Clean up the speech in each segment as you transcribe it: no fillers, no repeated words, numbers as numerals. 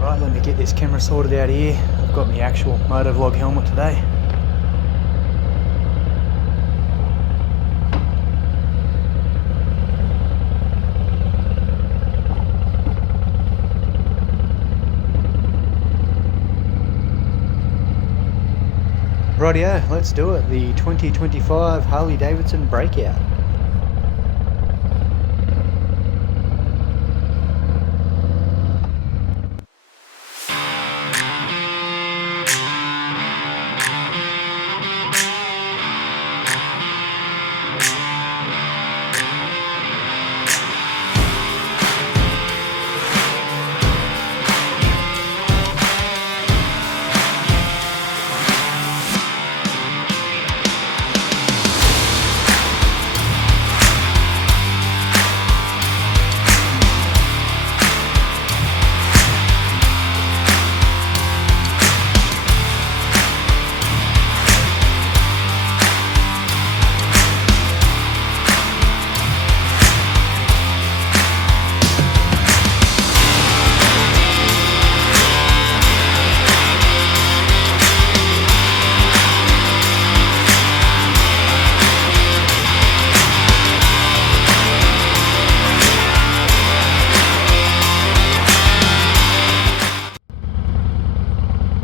Right, let me get this camera sorted out here. I've got my actual motovlog helmet today. Rightio, let's do it. The 2025 Harley-Davidson Breakout.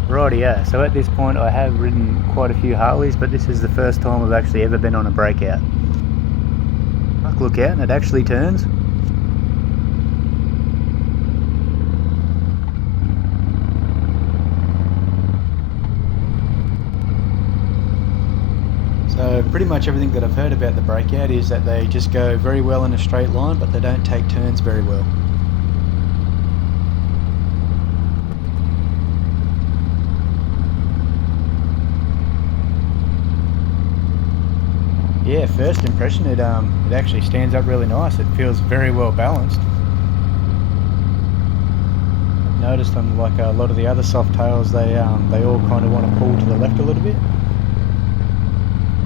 Rightio, so at this point I have ridden quite a few Harleys, but this is the first time I've actually ever been on a breakout. Look out, and it actually turns. So pretty much everything that I've heard about the breakout is that they just go very well in a straight line, but they don't take turns very well. Yeah, first impression, it actually stands up really nice. It feels very well balanced. I've noticed on like a lot of the other soft tails, they all kind of want to pull to the left a little bit.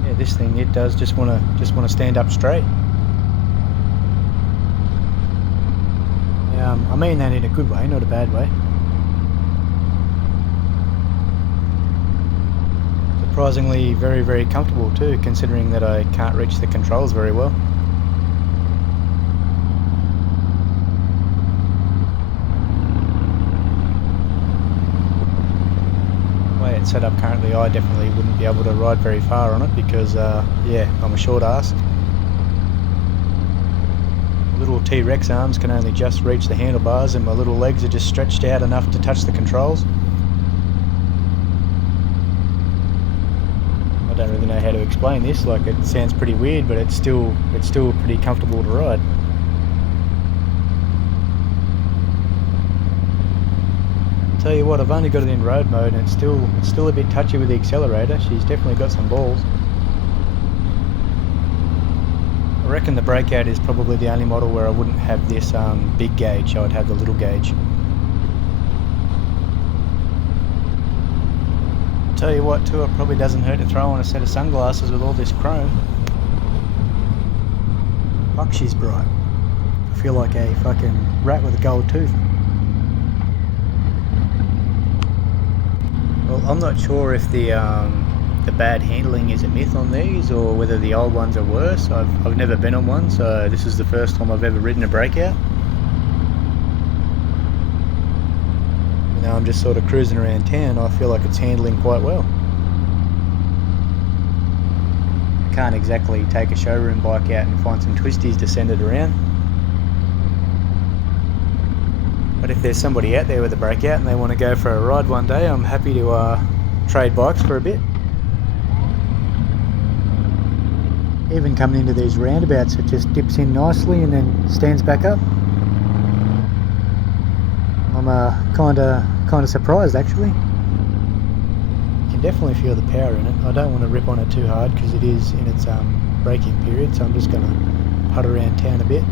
Yeah, this thing, it does just want to stand up straight. I mean that in a good way, not a bad way. Surprisingly very, very comfortable too, considering that I can't reach the controls very well. The way it's set up currently, I definitely wouldn't be able to ride very far on it because, yeah, I'm a short ass. Little T-Rex arms can only just reach the handlebars, and my little legs are just stretched out enough to touch the controls. I don't really know how to explain this, like it sounds pretty weird, but it's still pretty comfortable to ride. Tell you what, I've only got it in road mode and it's still a bit touchy with the accelerator. She's definitely got some balls. I reckon the Breakout is probably the only model where I wouldn't have this big gauge. I would have the little gauge. Tell you what too, it probably doesn't hurt to throw on a set of sunglasses with all this chrome. Fuck, she's bright. I feel like a fucking rat with a gold tooth. Well, I'm not sure if the bad handling is a myth on these or whether the old ones are worse. I've never been on one, so this is the first time I've ever ridden a Breakout. Now I'm just sort of cruising around town, I feel like it's handling quite well. I can't exactly take a showroom bike out and find some twisties to send it around. But if there's somebody out there with a Breakout and they want to go for a ride one day, I'm happy to trade bikes for a bit. Even coming into these roundabouts, it just dips in nicely and then stands back up. I'm kind of surprised actually. You can definitely feel the power in it. I don't want to rip on it too hard because it is in its braking period, so I'm just going to putt around town a bit.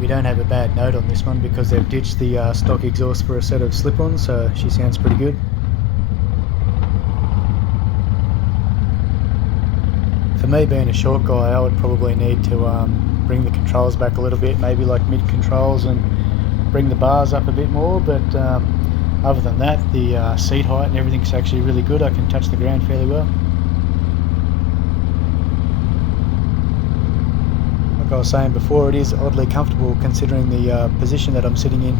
We don't have a bad note on this one because they've ditched the stock exhaust for a set of slip-ons, so she sounds pretty good. For me, being a short guy, I would probably need to bring the controls back a little bit, maybe like mid controls, and bring the bars up a bit more, but other than that, the seat height and everything's actually really good. I can touch the ground fairly well. Like I was saying before, it is oddly comfortable considering the position that I'm sitting in.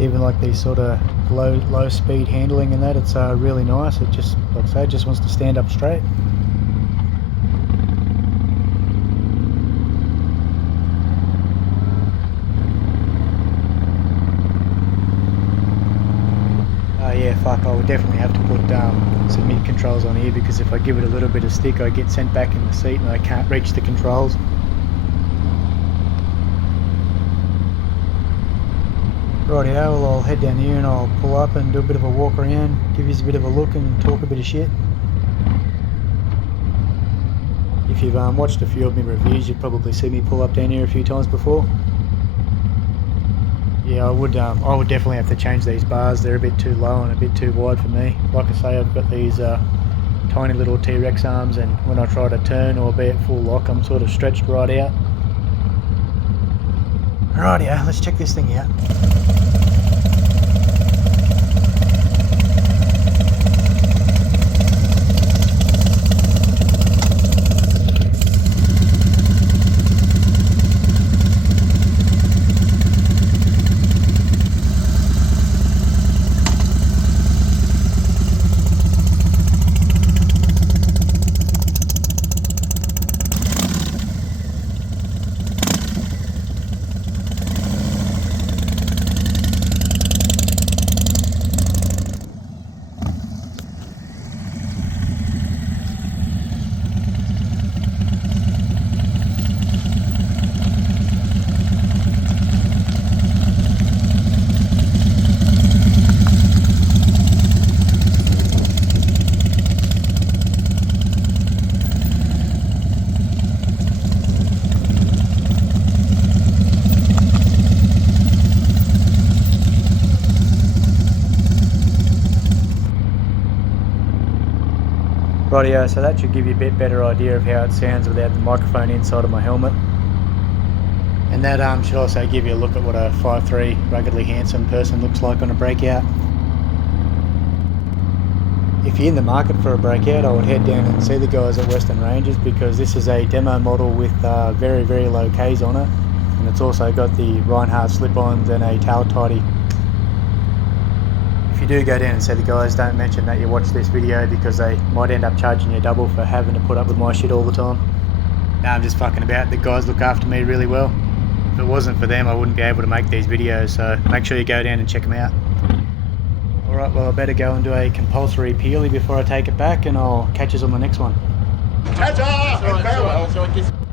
Even like these sort of low speed handling and that, it's really nice. It just, like I say, it just wants to stand up straight. Yeah, fuck, I would definitely have to put some mid controls on here, because if I give it a little bit of stick, I get sent back in the seat and I can't reach the controls. Rightio, well, I'll head down here and I'll pull up and do a bit of a walk around, give you a bit of a look and talk a bit of shit. If you've watched a few of my reviews, you've probably seen me pull up down here a few times before. Yeah, I would definitely have to change these bars. They're a bit too low and a bit too wide for me. Like I say, I've got these tiny little T-Rex arms, and when I try to turn or be at full lock, I'm sort of stretched right out. Rightio, let's check this thing out. Rightio, so that should give you a bit better idea of how it sounds without the microphone inside of my helmet. And that should also give you a look at what a 5'3" ruggedly handsome person looks like on a Breakout. If you're in the market for a Breakout, I would head down and see the guys at Western Ranges, because this is a demo model with very, very low Ks on it. And it's also got the Reinhardt slip-ons and a tail tidy. If you do go down and see the guys, don't mention that you watched this video, because they might end up charging you double for having to put up with my shit all the time. Nah, I'm just fucking about. The guys look after me really well. If it wasn't for them, I wouldn't be able to make these videos, so make sure you go down and check them out. Alright, well, I better go and do a compulsory peely before I take it back, and I'll catch us on the next one. Ta-ta! And farewell.